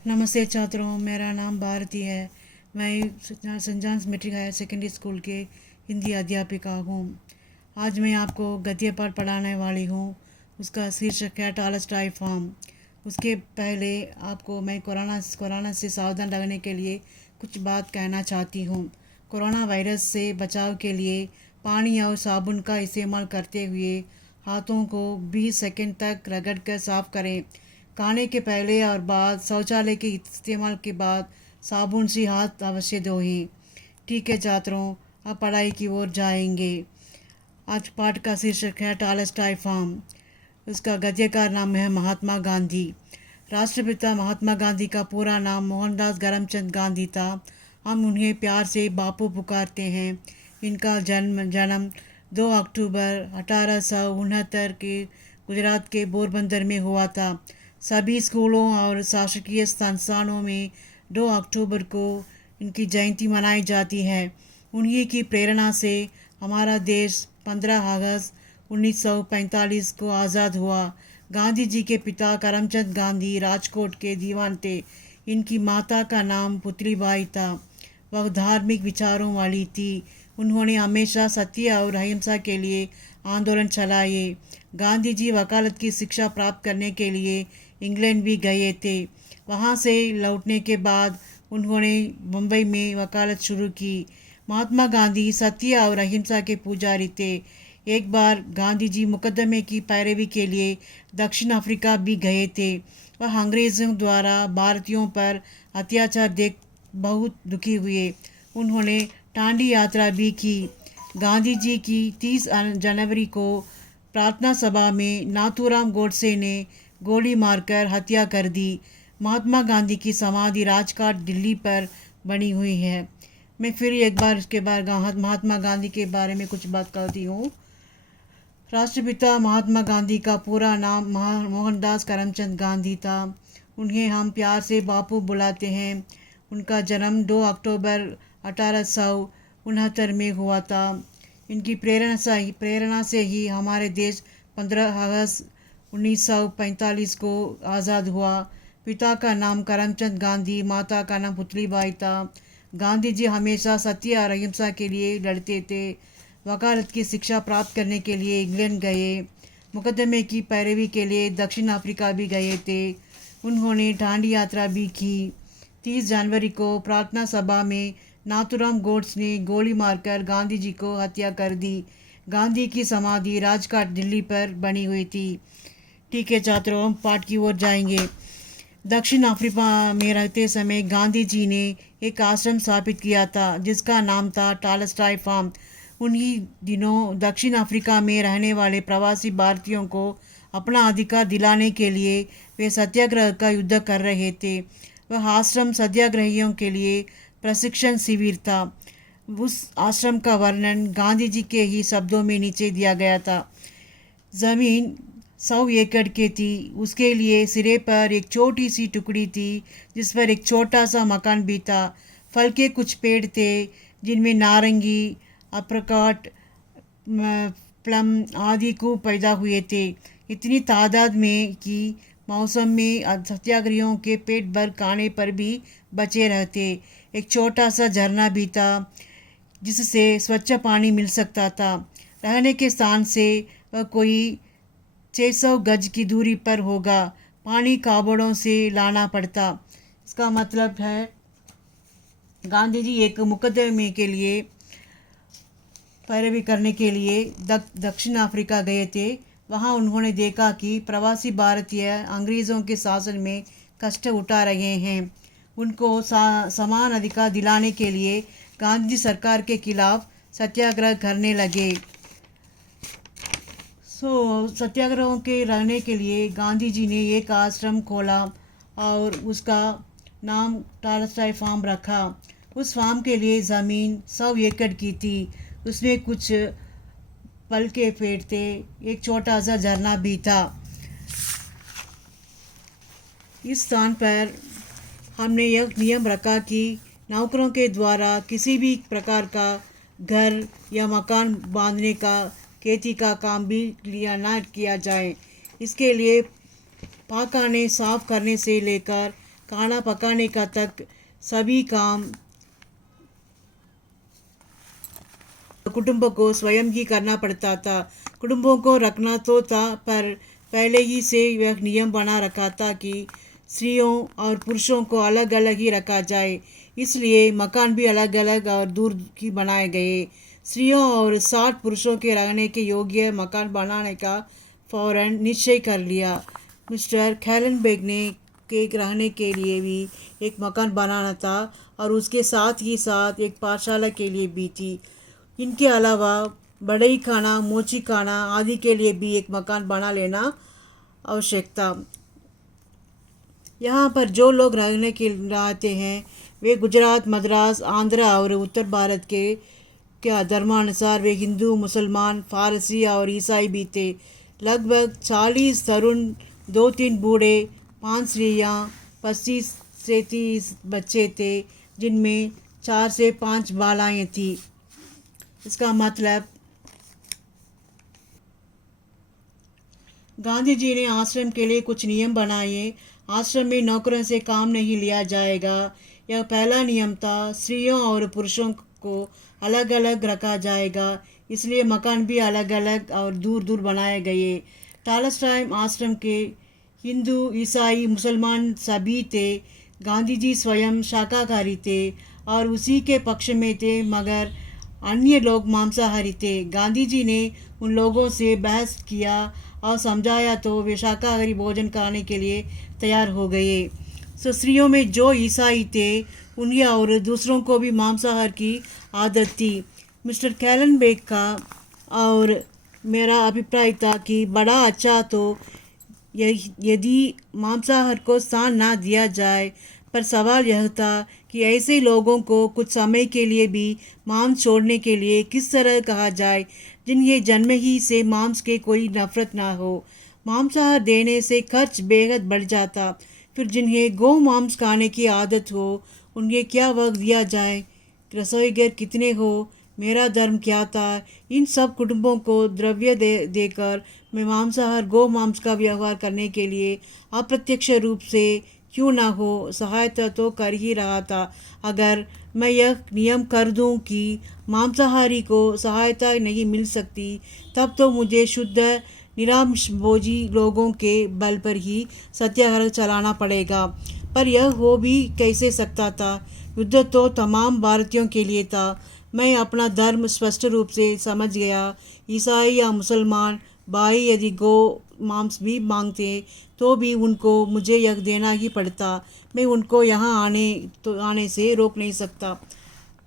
नमस्ते छात्रों, मेरा नाम भारती है। मैं Saint John's matric higher secondary school के हिंदी अध्यापिका हूँ। आज मैं आपको गद्य पाठ पढ़ाने वाली हूँ। उसका शीर्षक है टॉलस्टॉय फार्म। उसके पहले आपको मैं कोरोना से सावधान रहने के लिए कुछ बात कहना चाहती हूँ। कोरोना वायरस से बचाव के लिए पानी और साबुन का इस्तेमाल करते हुए हाथों को 20 सेकंड तक रगड़कर साफ करें। खाने के पहले और बाद, शौचालय के इस्तेमाल के बाद साबुन से हाथ अवश्य धोएं। ठीक है छात्रों, अब पढ़ाई की ओर जाएंगे। आज पाठ का शीर्षक है टॉलस्टॉय फार्म। उसका गद्यकार नाम है महात्मा गांधी। राष्ट्रपिता महात्मा गांधी का पूरा नाम मोहनदास करमचंद गांधी था। हम उन्हें प्यार से बापू पुकारते हैं। इनका जन्म 2 अक्टूबर 1869 के गुजरात के पोरबंदर में हुआ था। सभी स्कूलों और शासकीय संस्थानों में 2 अक्टूबर को इनकी जयंती मनाई जाती है। उन्हीं की प्रेरणा से हमारा देश 15 अगस्त 1945 को आज़ाद हुआ। गांधी जी के पिता करमचंद गांधी राजकोट के दीवान थे। इनकी माता का नाम पुतलीबाई था। वह धार्मिक विचारों वाली थी। उन्होंने हमेशा सत्य और अहिंसा के लिए आंदोलन चलाए। गांधी जी वकालत की शिक्षा प्राप्त करने के लिए इंग्लैंड भी गए थे। वहां से लौटने के बाद उन्होंने मुंबई में वकालत शुरू की। महात्मा गांधी सत्य और अहिंसा के पुजारी थे। एक बार गांधी जी मुकदमे की पैरवी के लिए दक्षिण अफ्रीका भी गए थे। वह अंग्रेज़ों द्वारा भारतीयों पर अत्याचार देख बहुत दुखी हुए। उन्होंने डांडी यात्रा भी की। गांधी जी की 30 जनवरी को प्रार्थना सभा में नाथूराम गोडसे ने गोली मारकर हत्या कर दी। महात्मा गांधी की समाधि राजघाट दिल्ली पर बनी हुई है। मैं फिर एक बार इसके बारे महात्मा गांधी के बारे में कुछ बात करती हूँ। राष्ट्रपिता महात्मा गांधी का पूरा नाम मोहनदास करमचंद गांधी था। उन्हें हम प्यार से बापू बुलाते हैं। उनका जन्म 2 अक्टूबर 1869 में हुआ था। इनकी प्रेरणा से ही हमारे देश 15 अगस्त 1945 को आज़ाद हुआ। पिता का नाम करमचंद गांधी, माता का नाम पुतलीबाई था। गांधी जी हमेशा सत्य और अहिंसा के लिए लड़ते थे। वकालत की शिक्षा प्राप्त करने के लिए इंग्लैंड गए। मुकदमे की पैरवी के लिए दक्षिण अफ्रीका भी गए थे। उन्होंने डांडी यात्रा भी की। 30 जनवरी को प्रार्थना सभा में नाथूराम गोड्से ने गोली मारकर गांधी जी को हत्या कर दी। गांधी की समाधि राजघाट दिल्ली पर बनी हुई थी। ठीक है छात्रों, हम पाठ की ओर जाएंगे। दक्षिण अफ्रीका में रहते समय गांधी जी ने एक आश्रम स्थापित किया था जिसका नाम था टॉलस्टॉय फार्म। उन्हीं दिनों दक्षिण अफ्रीका में रहने वाले प्रवासी भारतीयों को अपना अधिकार दिलाने के लिए वे सत्याग्रह का युद्ध कर रहे थे। वह आश्रम सत्याग्रहियों के लिए प्रशिक्षण शिविर था। उस आश्रम का वर्णन गांधी जी के ही शब्दों में नीचे दिया गया था। ज़मीन 100 एकड़ की थी। उसके लिए सिरे पर एक छोटी सी टुकड़ी थी जिस पर एक छोटा सा मकान भी था। फल के कुछ पेड़ थे जिनमें नारंगी, अप्रकाट, प्लम आदि को पैदा हुए थे। इतनी तादाद में कि मौसम में सत्याग्रहियों के पेट भर खाने पर भी बचे रहते। एक छोटा सा झरना भी था जिससे स्वच्छ पानी मिल सकता था। रहने के स्थान से वह कोई 600 गज की दूरी पर होगा। पानी कावड़ों से लाना पड़ता। इसका मतलब है गांधी जी एक मुकदमे के लिए पैरवी करने के लिए दक्षिण अफ्रीका गए थे। वहां उन्होंने देखा कि प्रवासी भारतीय अंग्रेज़ों के शासन में कष्ट उठा रहे हैं। उनको समान अधिकार दिलाने के लिए गांधी सरकार के खिलाफ सत्याग्रह करने लगे। सत्याग्रहों के रहने के लिए गांधी जी ने एक आश्रम खोला और उसका नाम टॉलस्टॉय फार्म रखा। उस फार्म के लिए ज़मीन 100 एकड़ की थी। उसमें कुछ फल के पेड़ थे। एक छोटा सा झरना भी था। इस स्थान पर हमने यह नियम रखा कि नौकरों के द्वारा किसी भी प्रकार का घर या मकान बांधने का, खेती का काम भी लिया ना किया जाए। इसके लिए पाखाने साफ करने से लेकर खाना पकाने का तक सभी काम कुटुंब को स्वयं ही करना पड़ता था। कुटुंबों को रखना तो था, पर पहले ही से यह नियम बना रखा था कि स्त्रियों और पुरुषों को अलग अलग ही रखा जाए। इसलिए मकान भी अलग अलग और दूर ही बनाए गए। स्त्रियों और 60 पुरुषों के रहने के योग्य मकान बनाने का फौरन निश्चय कर लिया। मिस्टर कैलनबर्ग ने के रहने के लिए भी एक मकान बनाना था और उसके साथ ही साथ एक पाठशाला के लिए भी थी। इनके अलावा बड़ई खाना, मोची खाना आदि के लिए भी एक मकान बना लेना आवश्यक था। यहाँ पर जो लोग रहने के रहते हैं वे गुजरात, मद्रास, आंध्र और उत्तर भारत के धर्मानुसार वे हिंदू, मुसलमान, फारसी और ईसाई भी थे। लगभग 40 तरुण, 2-3 बूढ़े, 5 स्त्रियाँ, 25 से 30 बच्चे थे, जिनमें 4 से 5 बालाएँ थीं। इसका मतलब गांधी जी ने आश्रम के लिए कुछ नियम बनाए। आश्रम में नौकरों से काम नहीं लिया जाएगा, यह पहला नियम था। स्त्रियों और पुरुषों को अलग अलग रखा जाएगा, इसलिए मकान भी अलग अलग और दूर दूर बनाए गए। टालस्टाय आश्रम के हिंदू, ईसाई, मुसलमान सभी थे। गांधी जी स्वयं शाकाहारी थे और उसी के पक्ष में थे, मगर अन्य लोग मांसाहारी थे। गांधी जी ने उन लोगों से बहस किया और समझाया तो वे शाकाहारी भोजन खाने के लिए तैयार हो गए। स्त्रियों में जो ईसाई थे उन्हें और दूसरों को भी मांसाहार की आदत थी। मिस्टर कैलनबर्ग का और मेरा अभिप्राय था कि बड़ा अच्छा तो यदि मांसाहार को स्थान ना दिया जाए, पर सवाल यह था कि ऐसे लोगों को कुछ समय के लिए भी मांस छोड़ने के लिए किस तरह कहा जाए जिन्हें जन्म ही से मांस के कोई नफरत ना हो। मांसाहार देने से खर्च बेहद बढ़ जाता। फिर जिन्हें गौ मांस खाने की आदत हो उन्हें क्या वक्त दिया जाए, रसोईघर कितने हो, मेरा धर्म क्या था। इन सब कुटुंबों को द्रव्य देकर मैं मांसाहार गौ मांस का व्यवहार करने के लिए अप्रत्यक्ष रूप से क्यों ना हो सहायता तो कर ही रहा था। अगर मैं यह नियम कर दूं कि मांसाहारी को सहायता नहीं मिल सकती, तब तो मुझे शुद्ध निरामिषभोजी लोगों के बल पर ही सत्याग्रह चलाना पड़ेगा। पर यह हो भी कैसे सकता था? युद्ध तो तमाम भारतीयों के लिए था। मैं अपना धर्म स्पष्ट रूप से समझ गया। ईसाई या मुसलमान भाई यदि गौ मांस भी मांगते तो भी उनको मुझे यह देना ही पड़ता। मैं उनको यहाँ आने से रोक नहीं सकता।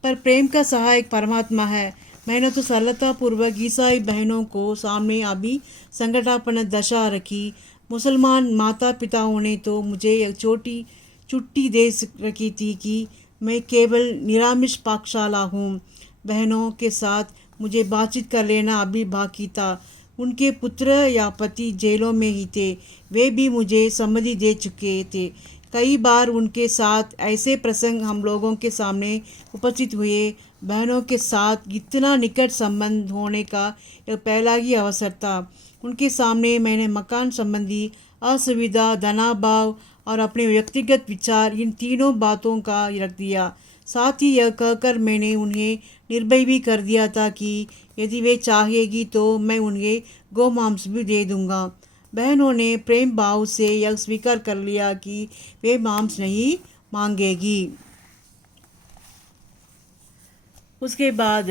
पर प्रेम का सहायक परमात्मा है। मैंने तो सरलतापूर्वक ईसाई बहनों को सामने अभी संकटापन्न दशा रखी। मुसलमान माता पिताओं ने तो मुझे एक छोटी छुट्टी दे रखी थी कि मैं केवल निरामिष पाकशाला हूँ। बहनों के साथ मुझे बातचीत कर लेना अभी बाकी था। उनके पुत्र या पति जेलों में ही थे, वे भी मुझे सम्मति दे चुके थे। कई बार उनके साथ ऐसे प्रसंग हम लोगों के सामने उपस्थित हुए। बहनों के साथ इतना निकट संबंध होने का यह पहला ही अवसर था। उनके सामने मैंने मकान संबंधी असुविधा, धनाभाव और अपने व्यक्तिगत विचार, इन तीनों बातों का रख दिया। साथ ही यह कहकर मैंने उन्हें निर्भय भी कर दिया था कि यदि वे चाहेगी तो मैं उन्हें गोमांस भी दे दूंगा। बहनों ने प्रेम भाव से यह स्वीकार कर लिया कि वे मांस नहीं मांगेगी। उसके बाद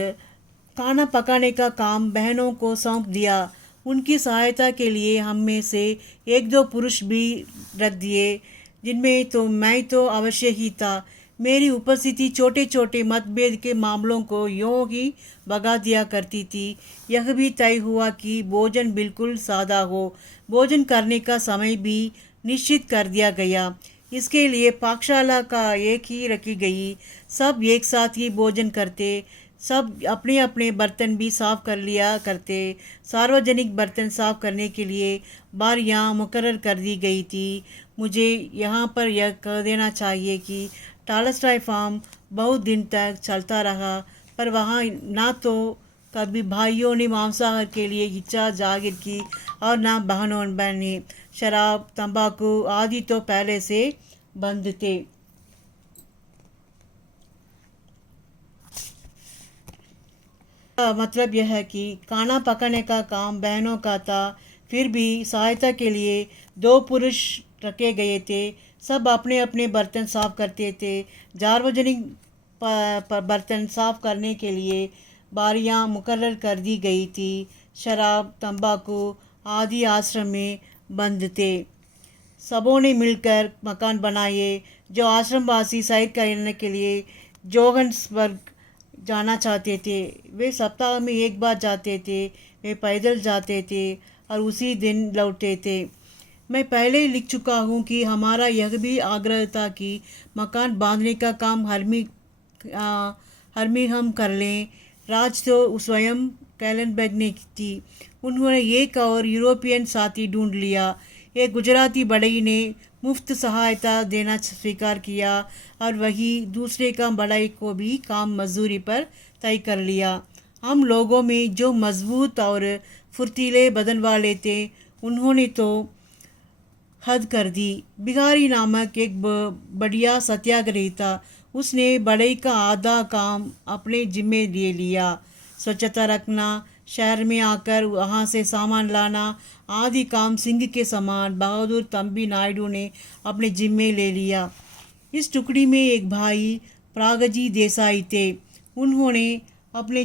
खाना पकाने का काम बहनों को सौंप दिया। उनकी सहायता के लिए हम में से 1-2 पुरुष भी रख दिए, जिनमें तो मैं तो अवश्य ही था। मेरी उपस्थिति छोटे छोटे मतभेद के मामलों को यूं ही भगा दिया करती थी। यह भी तय हुआ कि भोजन बिल्कुल सादा हो। भोजन करने का समय भी निश्चित कर दिया गया। इसके लिए पाकशाला का एक ही रखी गई। सब एक साथ ही भोजन करते। सब अपने अपने बर्तन भी साफ कर लिया करते। सार्वजनिक बर्तन साफ करने के लिए बारियां मुकर्रर कर दी गई थी। मुझे यहाँ पर यह कह देना चाहिए कि टालस्टॉय फार्म बहुत दिन तक चलता रहा, पर वहाँ ना तो कभी भाइयों ने मांसाहार के लिए इच्छा जाहिर की और ना बहनों ने। शराब, तंबाकू आदि तो पहले से बंद थे। मतलब यह है कि खाना पकाने का काम बहनों का था, फिर भी सहायता के लिए दो पुरुष रखे गए थे। सब अपने अपने बर्तन साफ करते थे। सार्वजनिक बर्तन साफ करने के लिए बारियां मुकर्रर कर दी गई थी। शराब, तंबाकू आदि आश्रम में बंद थे। सबों ने मिलकर मकान बनाए। जो आश्रमवासी सैर करने के लिए जोहान्सबर्ग जाना चाहते थे, वे सप्ताह में एक बार जाते थे। वे पैदल जाते थे और उसी दिन लौटते थे। मैं पहले ही लिख चुका हूँ कि हमारा यह भी आग्रह था कि मकान बांधने का काम हर में हम कर लें। राज तो स्वयं कैलनबर्ग ने थी। उन्होंने एक और यूरोपियन साथी ढूंढ लिया। एक गुजराती बढ़ई ने मुफ्त सहायता देना स्वीकार किया और वही दूसरे का बढ़ई को भी काम मजदूरी पर तय कर लिया। हम लोगों में जो मजबूत और फुर्तीले बदन वाले थे, उन्होंने तो हद कर दी। बिहारी नामक एक बढ़िया सत्याग्रही था। उसने बढ़ई का आधा काम अपने जिम्मे ले लिया। स्वच्छता रखना, शहर में आकर वहाँ से सामान लाना आदि काम सिंह के समान बहादुर तंबी नायडू ने अपने जिम्मे ले लिया। इस टुकड़ी में एक भाई प्रागजी देसाई थे। उन्होंने अपने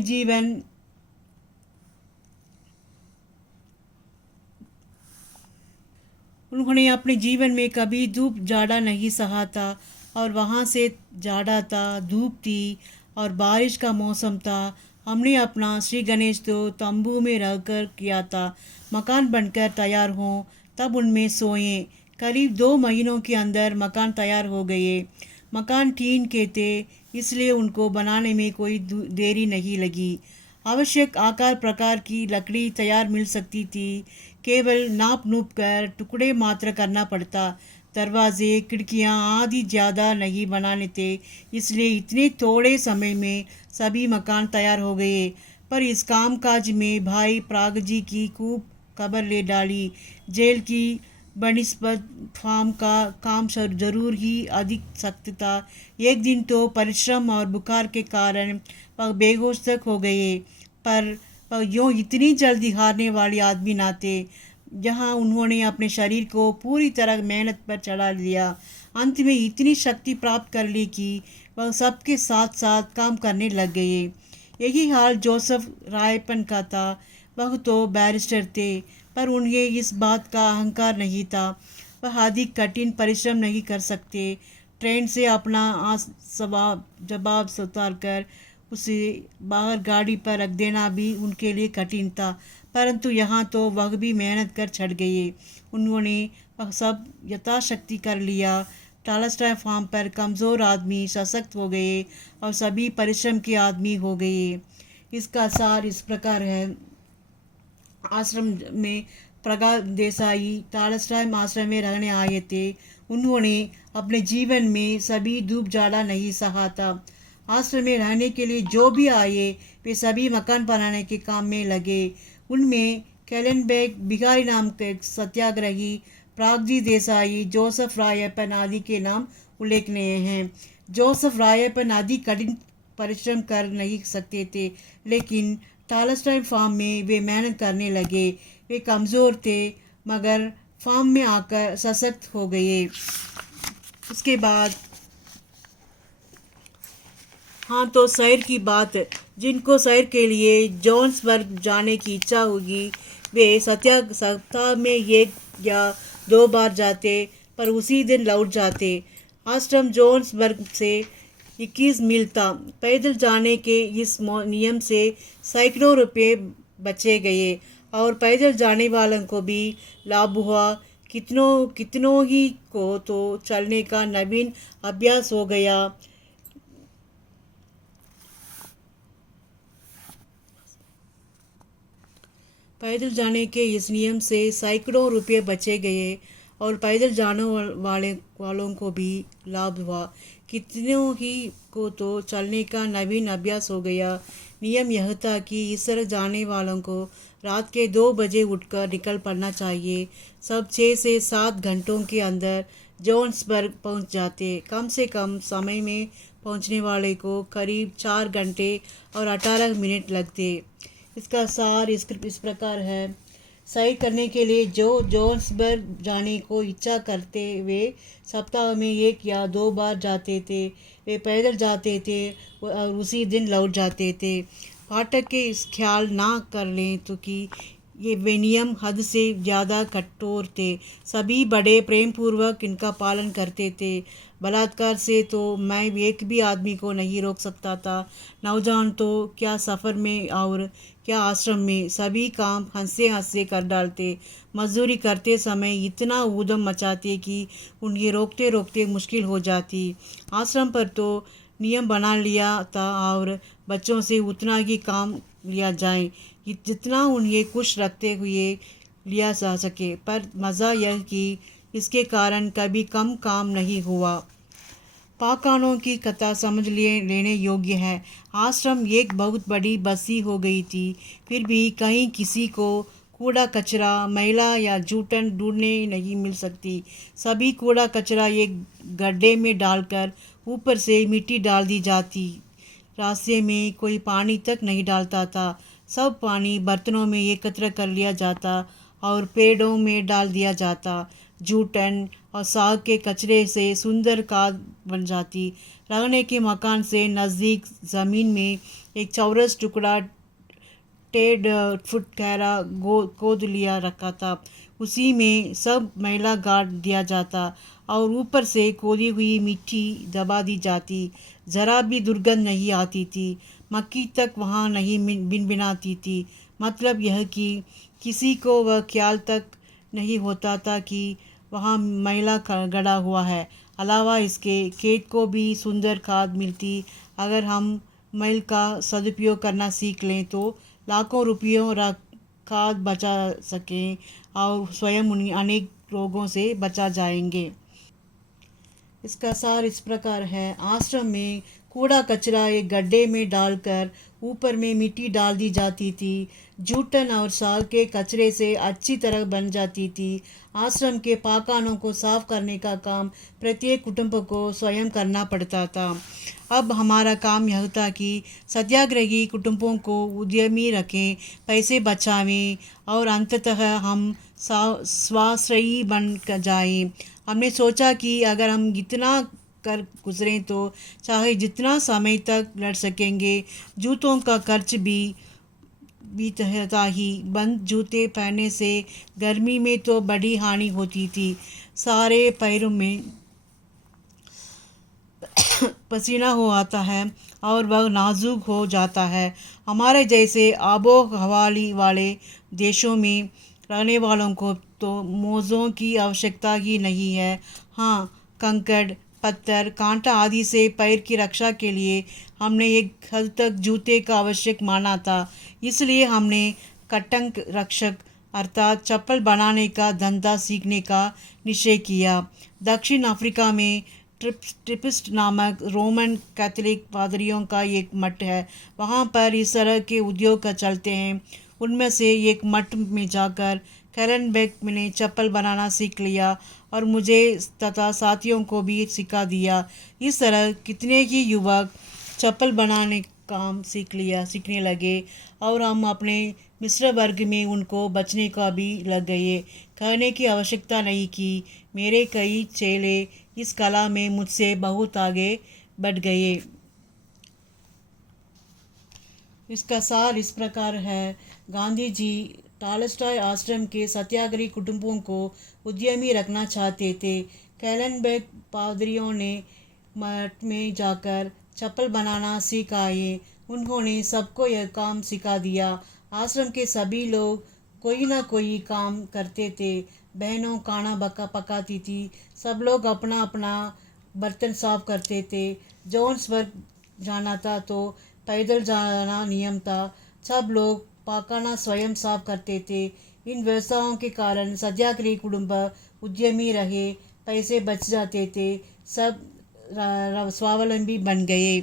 जीवन में कभी धूप जाड़ा नहीं सहा था। और वहाँ से जाड़ा था, धूप थी और बारिश का मौसम था। हमने अपना श्री गणेश तो तंबू में रहकर किया था। मकान बनकर तैयार हों तब उनमें सोएं। करीब 2 महीनों के अंदर मकान तैयार हो गए। मकान टीन के थे, इसलिए उनको बनाने में कोई देरी नहीं लगी। आवश्यक आकार प्रकार की लकड़ी तैयार मिल सकती थी। केवल नाप नूप कर टुकड़े मात्र करना पड़ता। दरवाजे, खिड़कियाँ आदि ज़्यादा नहीं बनाने थे, इसलिए इतने थोड़े समय में सभी मकान तैयार हो गए। पर इस कामकाज में भाई प्रागजी की खूब खबर ले डाली। जेल की बनिस्बत फार्म का काम जरूर ही अधिक सख्त था। एक दिन तो परिश्रम और बुखार के कारण वह बेहोश तक हो गए। पर यूँ इतनी जल्दी हारने वाले आदमी ना थे। जहाँ उन्होंने अपने शरीर को पूरी तरह मेहनत पर चढ़ा लिया, अंत में इतनी शक्ति प्राप्त कर ली कि वह सबके साथ साथ काम करने लग गए। यही हाल जोसेफ रायपन का था। वह तो बैरिस्टर थे, पर उन्हें इस बात का अहंकार नहीं था। वह अधिक कठिन परिश्रम नहीं कर सकते। ट्रेन से अपना जवाब उतार कर उसे बाहर गाड़ी पर रख देना भी उनके लिए कठिन था। परंतु यहाँ तो वह भी मेहनत कर छट गए। उन्होंने वह सब यथाशक्ति कर लिया। टालस्टॉय फार्म पर कमज़ोर आदमी सशक्त हो गए और सभी परिश्रम के आदमी हो गए। इसका सार इस प्रकार है। आश्रम में प्रगा देसाई टालस्टॉय आश्रम में रहने आए थे। उन्होंने अपने जीवन में सभी धूप जाड़ा नहीं सहा था। आश्रम में रहने के लिए जो भी आए, वे सभी मकान बनाने के काम में लगे। उनमें कैलनबर्ग, बिहारी नाम के सत्याग्रही, प्रागजी देसाई, जोसेफ रायप्पन आदि के नाम उल्लेखनीय हैं। जोसेफ रायप्पन आदि कठिन परिश्रम कर नहीं सकते थे, लेकिन टालस्टॉय फार्म में वे मेहनत करने लगे। वे कमज़ोर थे, मगर फार्म में आकर सशक्त हो गए। उसके बाद हाँ, तो सैर की बात। जिनको सैर के लिए जोहान्सबर्ग जाने की इच्छा होगी, वे सप्ताह में 1 या 2 बार जाते, पर उसी दिन लौट जाते। आश्रम जोहान्सबर्ग से 21 मील था। पैदल जाने के इस नियम से सैकड़ों रुपये बचे गए और पैदल जाने वालों को भी लाभ हुआ। कितनों ही को तो चलने का नवीन अभ्यास हो गया। पैदल जाने के इस नियम से सैकड़ों रुपये बचे गए और पैदल जाने वालों को भी लाभ हुआ। कितनों ही को तो चलने का नवीन अभ्यास हो गया। नियम यह था कि इस तरह जाने वालों को रात के 2 बजे उठकर निकल पड़ना चाहिए। सब 6 से 7 घंटों के अंदर जोहान्सबर्ग पहुंच जाते। कम से कम समय में पहुंचने वाले को करीब 4 घंटे और 18 मिनट लगते। इसका सार इस प्रकार है। सैर करने के लिए जो जोहान्सबर्ग जाने को इच्छा करते वे सप्ताह में 1 या 2 बार जाते थे। वे पैदल जाते थे और उसी दिन लौट जाते थे। पाठक के इस ख्याल ना कर लें तो कि ये वे नियम हद से ज़्यादा कठोर थे। सभी बड़े प्रेम पूर्वक इनका पालन करते थे। बलात्कार से तो मैं एक भी आदमी को नहीं रोक सकता था। नौजवान तो क्या सफ़र में और क्या आश्रम में, सभी काम हंसते हंसते कर डालते। मजदूरी करते समय इतना ऊधम मचाते कि उन्हें रोकते रोकते मुश्किल हो जाती। आश्रम पर तो नियम बना लिया था और बच्चों से उतना ही काम लिया जाए जितना उन्हें खुश रखते हुए लिया जा सके। पर मज़ा यह कि इसके कारण कभी कम काम नहीं हुआ। पाकानों की कथा समझ लेने योग्य है। आश्रम एक बहुत बड़ी बस्ती हो गई थी। फिर भी कहीं किसी को कूड़ा कचरा, मैला या जूठन ढूंढने नहीं मिल सकती। सभी कूड़ा कचरा एक गड्ढे में डालकर ऊपर से मिट्टी डाल दी जाती। रास्ते में कोई पानी तक नहीं डालता था। सब पानी बर्तनों में एकत्र कर लिया जाता और पेड़ों में डाल दिया जाता। जूठन और साग के कचरे से सुंदर खाद बन जाती। रहने के मकान से नज़दीक ज़मीन में एक चौरस टुकड़ा 1.5 फुट गहरा खोद लिया रखा था। उसी में सब मैला गाड़ दिया जाता और ऊपर से खोदी हुई मिट्टी दबा दी जाती। ज़रा भी दुर्गंध नहीं आती थी। मक्खी तक वहाँ नहीं भिनभिनाती थी। मतलब यह कि किसी को वह ख्याल तक नहीं होता था कि वहाँ मैला गड़ा हुआ है। अलावा इसके खेत को भी सुंदर खाद मिलती। अगर हम मैल का सदुपयोग करना सीख लें तो लाखों रुपयों खाद बचा सकें और स्वयं उन्हें अनेक रोगों से बचा जाएंगे। इसका सार इस प्रकार है। आश्रम में कूड़ा कचरा एक गड्ढे में डालकर ऊपर में मिट्टी डाल दी जाती थी। जूठन और साग के कचरे से अच्छी तरह बन जाती थी। आश्रम के पाखानों को साफ करने का काम प्रत्येक कुटुंब को स्वयं करना पड़ता था। अब हमारा काम यह था कि सत्याग्रही कुटुंबों को उद्यमी रखें, पैसे बचावें और अंततः हम स्वाश्रयी बन जाएं। हमने सोचा कि अगर हम इतना कर गुजरें तो चाहे जितना समय तक लड़ सकेंगे। जूतों का खर्च भी था ही। बंद जूते पहनने से गर्मी में तो बड़ी हानि होती थी। सारे पैरों में पसीना हो आता है और वह नाजुक हो जाता है। हमारे जैसे आबो हवाली वाले देशों में रहने वालों को तो मोज़ों की आवश्यकता ही नहीं है। हाँ, कंकड़, पत्थर, कांटा आदि से पैर की रक्षा के लिए हमने एक हद तक जूते का आवश्यक माना था। इसलिए हमने कटंक रक्षक अर्थात चप्पल बनाने का धंधा सीखने का निश्चय किया। दक्षिण अफ्रीका में ट्रिपिस्ट नामक रोमन कैथोलिक पादरियों का एक मठ है। वहाँ पर इस तरह के उद्योग का चलते हैं। उनमें से एक मठ में जाकर कैरनबेक मैंने चप्पल बनाना सीख लिया और मुझे तथा साथियों को भी सिखा दिया। इस तरह कितने ही युवक चप्पल बनाने काम सीखने लगे और हम अपने मिश्र वर्ग में उनको बचने का भी लग गए। कहने की आवश्यकता नहीं कि मेरे कई चेले इस कला में मुझसे बहुत आगे बढ़ गए। इसका सार इस प्रकार है। गांधी जी टॉलस्टॉय आश्रम के सत्याग्रही कुटुंबों को उद्यमी रखना चाहते थे। कैरनबेक पादरियों ने मठ में जाकर चप्पल बनाना सिखाए। उन्होंने सबको यह काम सिखा दिया। आश्रम के सभी लोग कोई ना कोई काम करते थे। बहनों खाना पकाती थी। सब लोग अपना अपना बर्तन साफ करते थे। जोहान्सबर्ग जाना था तो पैदल जाना नियम था। सब लोग पाखाना स्वयं साफ करते थे। इन व्यवसायों के कारण सत्याग्रही कुटुंब उद्यमी रहे, पैसे बच जाते थे, सब स्वावलंबी बन गए।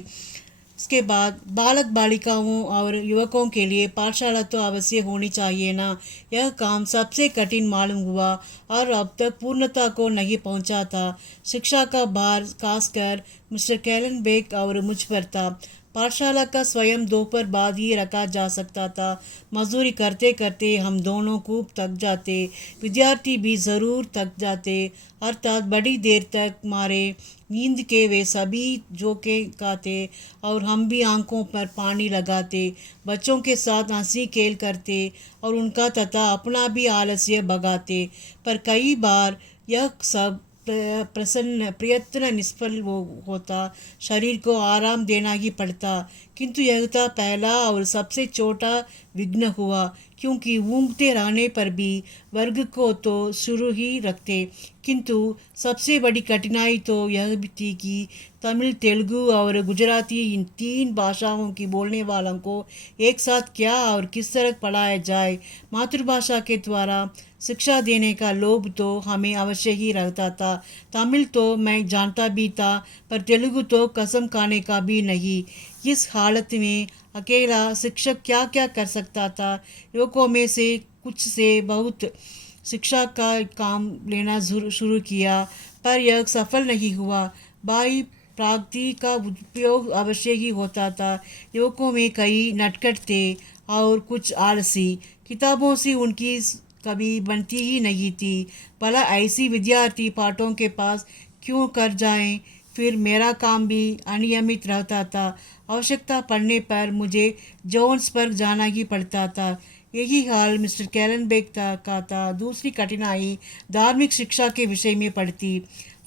उसके बाद बालक बालिकाओं और युवकों के लिए पाठशाला तो अवश्य होनी चाहिए ना। यह काम सबसे कठिन मालूम हुआ और अब तक पूर्णता को नहीं पहुंचा था। शिक्षा का भार खासकर मिस्टर कैलन बेक और मुझ पर था। पाठशाला का स्वयं दोपहर बाद ही रखा जा सकता था। मजदूरी करते करते हम दोनों खूब थक जाते, विद्यार्थी भी ज़रूर थक जाते, अर्थात बड़ी देर तक मारे नींद के वे सभी झोंके खाते और हम भी आंखों पर पानी लगाते, बच्चों के साथ हंसी खेल करते और उनका तथा अपना भी आलस्य भगाते। पर कई बार यह सब प्रयत्न निष्फल होता, शरीर को आराम देना ही पड़ता। किंतु यह था पहला और सबसे छोटा विघ्न हुआ, क्योंकि ऊँघते रहने पर भी वर्ग को तो शुरू ही रखते। किंतु सबसे बड़ी कठिनाई तो यह भी थी कि तमिल, तेलुगु और गुजराती इन 3 भाषाओं की बोलने वालों को एक साथ क्या और किस तरह पढ़ाया जाए। मातृभाषा के द्वारा शिक्षा देने का लोभ तो हमें अवश्य ही रहता था। तमिल तो मैं जानता भी था, पर तेलुगु तो कसम खाने का भी नहीं। इस हालत में अकेला शिक्षक क्या क्या कर सकता था। युवकों में से कुछ से बहुत शिक्षा का काम लेना शुरू किया, पर यह सफल नहीं हुआ। बाई प्रागति का उपयोग अवश्य ही होता था। युवकों में कई नटखट थे और कुछ आलसी। किताबों से उनकी कभी बनती ही नहीं थी। भला ऐसी विद्यार्थी पाठों के पास क्यों कर जाएं। फिर मेरा काम भी अनियमित रहता था। आवश्यकता पड़ने पर मुझे जोन्सबर्ग जाना ही पड़ता था। यही हाल मिस्टर कैरनबेक का था। दूसरी कठिनाई धार्मिक शिक्षा के विषय में पड़ती।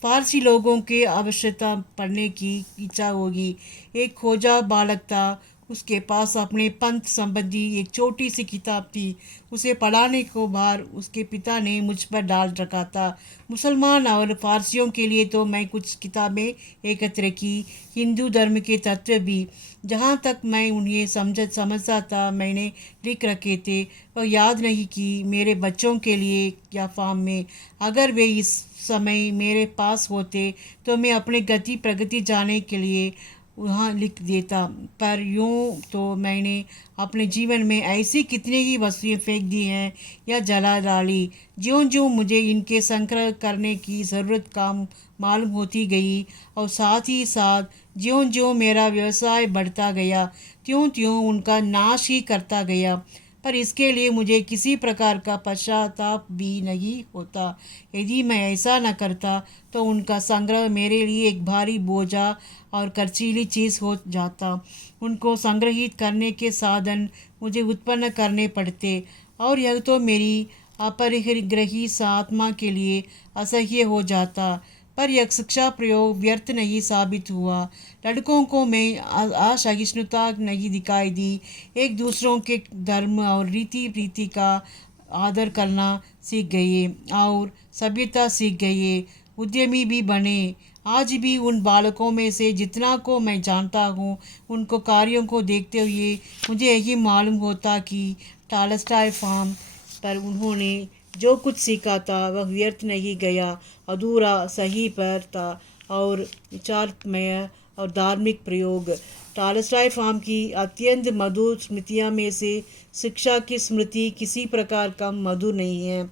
फारसी लोगों के आवश्यकता पढ़ने की इच्छा होगी। एक खोजा बालक था, उसके पास अपने पंथ संबंधी एक छोटी सी किताब थी। उसे पढ़ाने को भार उसके पिता ने मुझ पर डाल रखा था। मुसलमान और फारसियों के लिए तो मैं कुछ किताबें एकत्र की, हिंदू धर्म के तत्व भी। जहाँ तक मैं उन्हें समझता था मैंने लिख रखे थे, वह याद नहीं कि मेरे बच्चों के लिए या फार्म में। अगर वे इस समय मेरे पास होते तो मैं अपने गति प्रगति जाने के लिए वहाँ लिख देता। पर यूँ तो मैंने अपने जीवन में ऐसी कितनी ही वस्तुएं फेंक दी हैं या जला डाली। ज्यों ज्यों मुझे इनके संग्रह करने की ज़रूरत काम मालूम होती गई और साथ ही साथ ज्यों ज्यों मेरा व्यवसाय बढ़ता गया, त्यों त्यों उनका नाश ही करता गया। पर इसके लिए मुझे किसी प्रकार का पश्चाताप भी नहीं होता। यदि मैं ऐसा न करता तो उनका संग्रह मेरे लिए एक भारी बोझा और खर्चीली चीज़ हो जाता। उनको संग्रहित करने के साधन मुझे उत्पन्न करने पड़ते और यह तो मेरी अपरिग्रही आत्मा के लिए असह्य हो जाता। पर यह शिक्षा प्रयोग व्यर्थ नहीं साबित हुआ। लड़कों को मैं असहिष्णुता नहीं दिखाई दी। एक दूसरों के धर्म और रीति प्रीति का आदर करना सीख गए और सभ्यता सीख गए। उद्यमी भी बने। आज भी उन बालकों में से जितना को मैं जानता हूँ, उनको कार्यों को देखते हुए मुझे यही मालूम होता कि टॉलस्टॉय फार्म पर उन्होंने जो कुछ सीखा था वह व्यर्थ नहीं गया, अधूरा सही पर था और विचारमय और धार्मिक प्रयोग। टॉलस्टॉय फार्म की अत्यंत मधुर स्मृतियाँ में से शिक्षा की स्मृति किसी प्रकार कम मधुर नहीं है।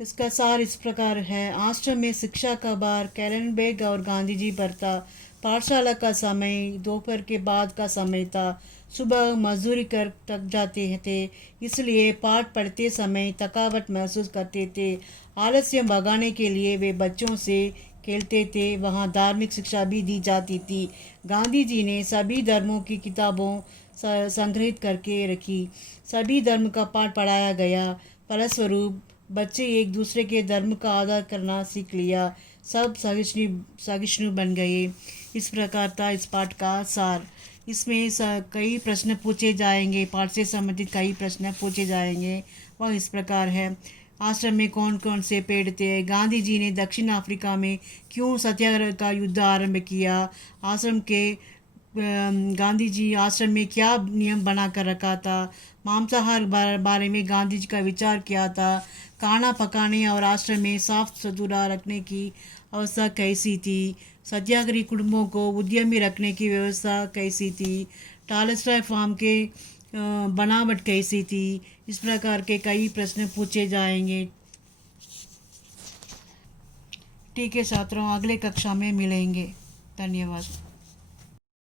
इसका सार इस प्रकार है। आश्रम में शिक्षा का भार कैरनबेग और गांधी जी पर था। पाठशाला का समय दोपहर के बाद का समय था। सुबह मजदूरी कर थक जाते थे, इसलिए पाठ पढ़ते समय थकावट महसूस करते थे। आलस्य भगाने के लिए वे बच्चों से खेलते थे। वहाँ धार्मिक शिक्षा भी दी जाती थी। गांधी जी ने सभी धर्मों की किताबों संग्रहित करके रखी। सभी धर्म का पाठ पढ़ाया गया। फलस्वरूप बच्चे एक दूसरे के धर्म का आदर करना सीख लिया। सब सहिष्णु बन गए। इस प्रकार था इस पाठ का सार। इसमें कई प्रश्न पूछे जाएंगे, पाठ से संबंधित कई प्रश्न पूछे जाएंगे। वह इस प्रकार है। आश्रम में कौन कौन से पेड़ थे? गांधी जी ने दक्षिण अफ्रीका में क्यों सत्याग्रह का युद्ध आरंभ किया? आश्रम के गांधी जी आश्रम में क्या नियम बना कर रखा था? मांसाहार बारे में गांधी जी का विचार क्या था? खाना पकाने और आश्रम में साफ सुथरा रखने की अवस्था कैसी थी, सत्याग्रही कुटुंबों को उद्यमी रखने की व्यवस्था कैसी थी, टॉलस्टॉय फार्म के बनावट कैसी थी, इस प्रकार के कई प्रश्न पूछे जाएंगे। ठीक है छात्रों, अगले कक्षा में मिलेंगे। धन्यवाद।